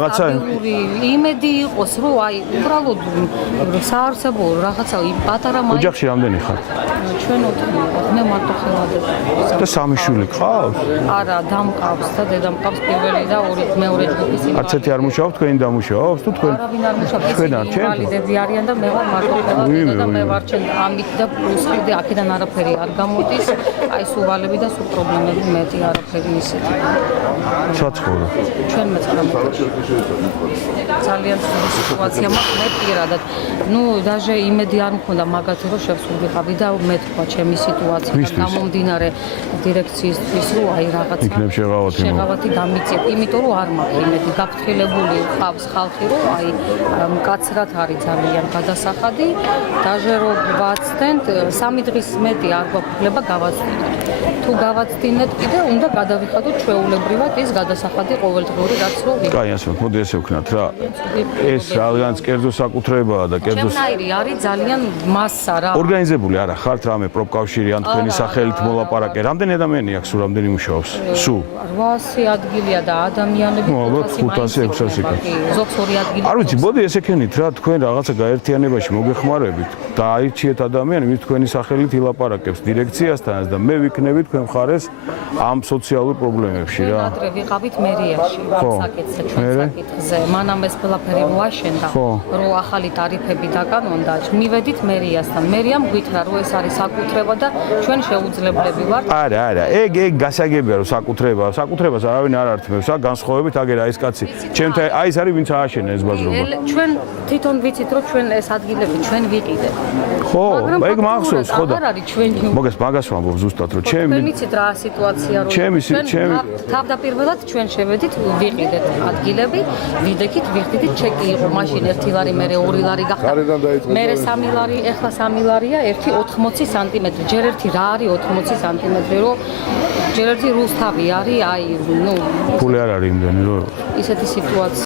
სტაბილური იმედი იყოს, რომ აი უბრალოდ საარსებო რაღაცა პატარა მაინც. ოჯახში რამდენი ხარ? ჩვენ 4 ვართ, მე მარტო ხელადები. და 3 შვილი ყავს? არა, დამყავს და დედა მყავს პირველი და მეორე ჯგუფის ინვალიდი. არც ერთი არ მუშაობ, თქვენი დამუშაობს თუ თქვენ? არავინ არ მუშაობს, ინვალიდები არიან და მე ვარ მარტო ხელადები და მე ვარ ჩემ ამით და პლუს კიდე აქედან არაფერი არ გამოდის. აი სუვალები და სულ პრობლემები მეტი არაფერი ისეთი. ჩაცხოვრო. ჩვენ მეცხრამეტში. ძალიან ცუდი სიტუაცია მაქვს მე პირადად. ნუ დაჟე იმედი არ მქონდა მაგათი რომ შევსულიყავი და მე თქვა ჩემი სიტუაცია გამომდინარე დირექციისთვის რომ აი რაღაცა იქნებ შეღავათი გამიწევ, იმიტომ რომ არ მაქვს იმედი, გაფრთხილებული ყავს ხალხი რომ აი მკაცრად არის ძალიან გადასახადი, დაჟე რომ ვაცდენთ 3 დღის მეტი არ გვაქვს გავაცდინოთ. თუ გავაცდინეთ კიდე უნდა გადავიხადოთ ჩვეულებრივად ის გადასახადი ყოველდღიური რაც რო ვიყო. კაი, ასე მოდი ესე ვქნათ რა. ეს რაღაც კერძო საკუთრებაა და კერძო ჩემნაირი არის ძალიან მასა რა. ორგანიზებული არა ხართ რამე პროფკავშირი ან თქვენი სახელით მოლაპარაკე. რამდენი ადამიანი აქვს, სულ რამდენი მუშაობს? სულ 800 ადგილია და ადამიანები 500-600 კი. ზოგს 2 ადგილი. არ ვიცი, მოდი ესე ქენით რა, თქვენ რაღაცა გაერთიანებაში მოგეხმარებით და აირჩიეთ ადამიანი, ვინც თქვენი სახელით ილაპარაკებს დირექციასთან და მე ვიქნები თქვენ მხარეს ამ სოციალურ პრობლემებში რა. ადრე ვიყავით მერიაში, საკითხზე, ჩვენ საკითხზე. მანამ ეს ყველაფერი მოაშენდა, რომ ახალი ტარიფები დაკანონდა, მივედით მერიასთან. მერიამ გვითხრა, რომ ეს არის საკუთრება და ჩვენ შეუძლებლები ვართ. არა, ეგ გასაგებია რომ საკუთრებას არავინ არ ართმევს, განსხვავებით აგერა ეს კაცი. ჩემთან აი ეს არის ვინც ააშენა ეს ბაზრობა. ჩვენ თვითონ ვიცით რომ ჩვენ ეს ადგილები ჩვენ ვიყიდეთ. ხო, ეგ მახსოვს, ხო და არ არის ჩვენი. მოგეს მაგას ვამბობ ზუსტად რომ ჩვენ ვიცით რა სიტუაცია რო ჩვენ თავდაპირველად ჩვენ შევედით ვიყიდეთ ადგილები, ვიდექით, ვიხდით ჩეკი იყო მაშინ 1 ლარი, მე 2 ლარი გახდა. მე 3 ლარი, ეხლა 3 ლარია, 1.80 სანტიმეტრი. ჯერ ერთი რა არის 80 სანტიმეტრი, რომ ჯერ ერთი რუსთავი არის, აი, ნუ ფული არ არის იმდენი, რომ ისეთი სიტუაცია